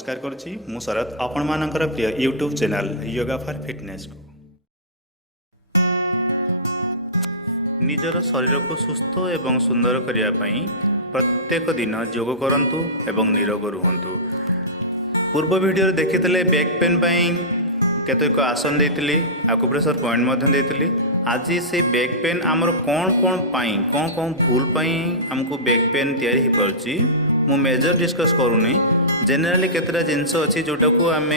नमस्कार करुच्ची मु शरद आपण मानकर प्रिय YouTube channel yoga for fitness को निजर शरीर को सुस्थ एवं सुंदर करने प्रत्येक दिन योग करंतु एवं निरोग रुहंतु। पूर्व वीडियो देखी बैक पेन केतक आसन देती आकुप्रेशर पॉइंट देती। आज से बैक पेन आमर कौन कौन भूल आमको बैक पेन तैयारी हो पार्ची मु मेजर डिस्कस करूनी। जेनेराली केतटा जिनस अच्छी जोटा को आम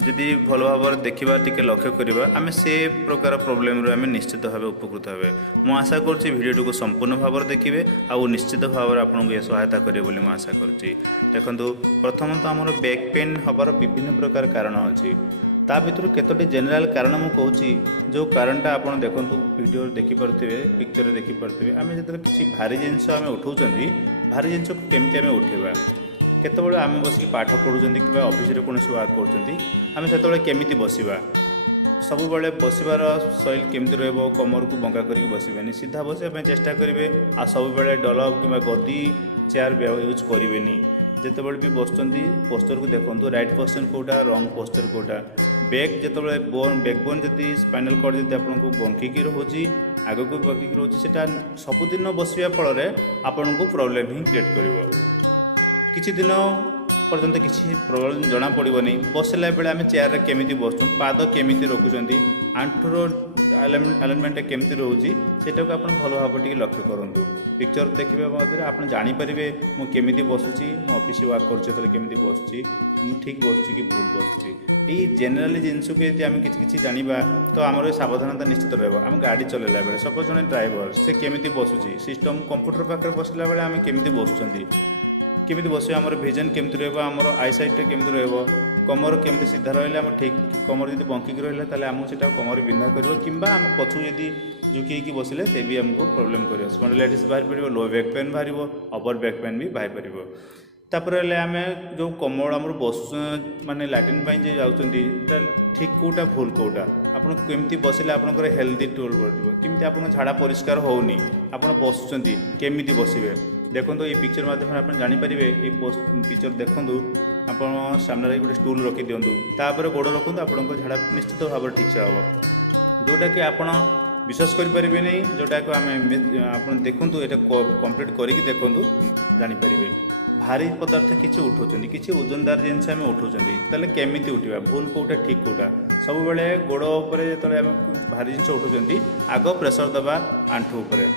जदि भल भाव देखा टी लक्ष्य करवा आम से प्रकार प्रोब्लेम आम निश्चित भाव उपकृत हे। मु आशा करुच्ची भिडियो को संपूर्ण भाव देखिए आउ निश्चित भाव आपको ये सहायता करेंगे बोली मु आशा करुच्ची। देखो प्रथमतः आमर बैक पेन हबार विभिन्न प्रकार कारण अच्छी ता भर केतोटी जेनेराल कारण मु कहूँ जो कारणटा आप देखो वीडियो देखिपे पिक्चर देखिपे आम जो किसी भारी जिनस आम उठाऊँ भारी जिनस को केमती आम उठेबा केतबेले आम बसिक पाठ पढ़ुं कि ऑफिस रे कौन वर्क करें से केमिति बसवा सब बेले बसबार शैली केमती रहा कमर को बंका करके बसबेनि सीधा बसवाई चेष्टा करेंगे आ सब बेले डलप कि गदी चेयर यूज करेंगे। जितेबाला भी बसुँच पोस्टर को देखो राइट पोस्चर कौटा रंग पोस्चर कौटा बैक जो बैकबोन जदि स्पाइनल कॉर्ड जब आपको बंकिकी रोचे आग को बंकिकी रोचे सबुदिन बसवा फल आपन को प्रोब्लेम ही क्रिएट कर किछि दिन पर्यंत किसी प्रॉब्लम जना पड़ोनी। बसला बेले आम चेयर केमिति बसुँ पाद केमिति रखुंट आंठूर आलाइनमेंट केमिति रोचे सेटा को आप भल भाव टे लक्ष्य करूँ। पिक्चर देखिए मध्य आप जानीपारे मु केमिति बसुची मु ऑफिस वर्क कर केमिति बसुची मु ठीक बसुची कि भूल बसुची यही जेनेराली जिनस को यदि आम कि जाना तो आमर सावधानता निश्चित रहा। आम गाड़ी चलैला बेले सपोज जन ड्राइवर से केमिति बसुची सिस्टम कंप्यूटर पाखे बसला बेले आम केमिति बसुँच केमिति बस आमर भिजन केमिति रहा आमर आईसाइट केमिति रहा कमर केमिति सीधा रहा आम ठीक कमर जब बंकिकी रहा आमको से कमर बिंधा कर कि आम पछू जदि झुकी बसिले से भी आमको प्रोब्लेम कर स्पॉन्डिलाइटिस बाहर पड़ो लो बैक पेन बाहर अपर बैक पेन भी बाहर पार। तापर आम जो कमर आम बस माने लैट्रिन जाऊँगी ठीक कौटा भूल कौटा आपन केमती बसिले आपंकर हेल्दी टूल केमती आप झाड़ा परिष्कार होनी आप बसुँच केमिति बसवे देखो ये पिक्चर माध्यम आप जानीपारे ये पिक्चर देखूँ आप सामने गोटे स्टूल रखी दिंतु तापर गोड़ रखुद आप झाड़ा निश्चित भाव ठीक से हम जोटा कि आप विश्वास करें नहीं जोटा को आम आप देखूँ ये कंप्लीट करके देखूँ जानीपारे भारी पदार्थ किसी उठाऊँ किसी ओजनदार जिनस आम उठाऊँ तेल केमिति उठा भूल कौटा ठीक कौटा सब बेले गोड़ उपर जो आम भारी जिनस उठाऊँ आग प्रेसर दबा आंठू उपर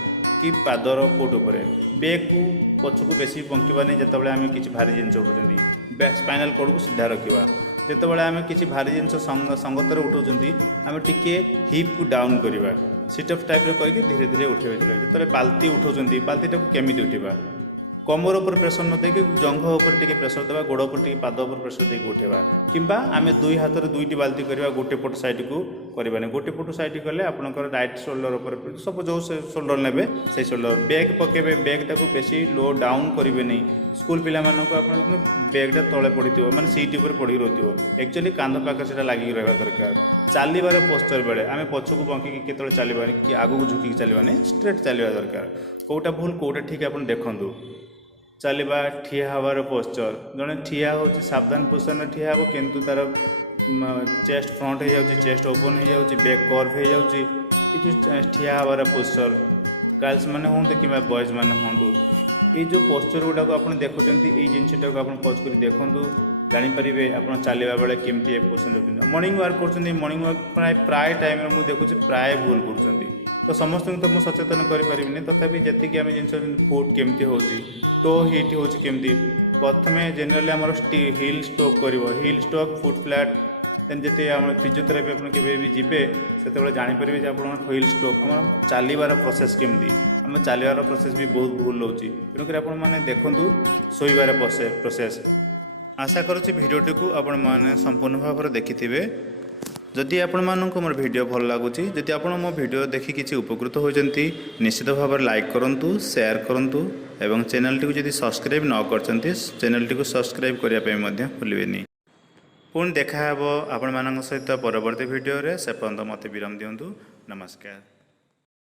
कि पादर कोट उपर बैक को पछक बेसी बंकवा नहीं जिते आम किसी भारी जिनस उठाऊँ स्पाइनल कॉर्ड को सीधा रखा जिते आम किसी भारी जिनस संगत उठाऊँ आम टिके हिप को डाउन करवा सिटअप टाइप करके धीरे धीरे उठेबा जो बाल्टी उठाऊँ बाल्टीटा को केमिति उठेबा कमर उपर प्रेसर न देके जंघ उपर टिके प्रेसर देवा गोड़ उपर टिके पाद उपर प्रेसर देके उठेबा किंबा आम दुई हाथ में दुईटी बाल्टी करवा गोटे पट साइड को करवानी गोटे पट साइड कले आपंकर राइट शोल्डर उपर सब जो शोल्डर ने से शोल्डर बैग पकेबे बैगटा को बेसी लो डाउन करेंगे नहीं स्कूल पिला मानक आप बैगटा तले पड़ो मैंने सीट उपर पड़ी रही एक्चुअली कांध पाखे से लगिक रहा दरकार। चलबार पोस्चर बेले आम पछक बंकी केतले चलवानी कि आगू झुकी चलवानी स्ट्रेट चलवा दरकार कौटा भूल कौटा ठीक आप देखूँ चलवा ठिया हबार पोस्चर जड़े ठिया हो सावधान पोजिशन ठिया हो किंतु तार चेस्ट फ्रंट हो जाऊँगी चेस्ट ओपन हो जाऊँगी बैक कर्व हो जाऊँगी ये ठिया हबार पोस्चर गर्ल्स मैंने हूँ कि बॉयज मैंने हूँ ये जो पोस्चर गुड़ाक आप देखुं ये जिनटा को आप पज कर देखूँ जानीपारे आप चलवा बेले केमती पोजिशन रखते मॉर्निंग वर्क कर मॉर्निंग वर्क प्राय टाइम मुझे देखुची प्राय भूल कर तो समस्त तो मुझे सचेतन करें तथापि जी आम जिन फुट केमती हो टो हिट होमती प्रथम जेनेराली आम हिल स्ट्रोक कर हिल स्ट्रोक फुट फ्लैट देन जी आम फिजियोथेरापी आप भी जीवे से जानीपारे आप हिल स्ट्रोक आम चलबार प्रोसेस केमती आम चलबार प्रोसेस भी बहुत भूल रोचे तेणुक आपने देखूँ शोबार प्रोसेस आशा करुच्ची भिडियोटी को आपण मैंने संपूर्ण भाव में देखिथे। जदि आपण मानक मोर वीडियो भल लगुच जदि आप मो वीडियो देखि किसी उपकृत होती निश्चित भाव लाइक करूँ शेयर करूँ एवं चैनल टी जदि सब्सक्राइब न कर चैनल टी सब्सक्राइब करने भूलें। पुणी देखा आपण मान सहित परवर्ती वीडियो से पर्यंत मत विराम दिंतु। नमस्कार।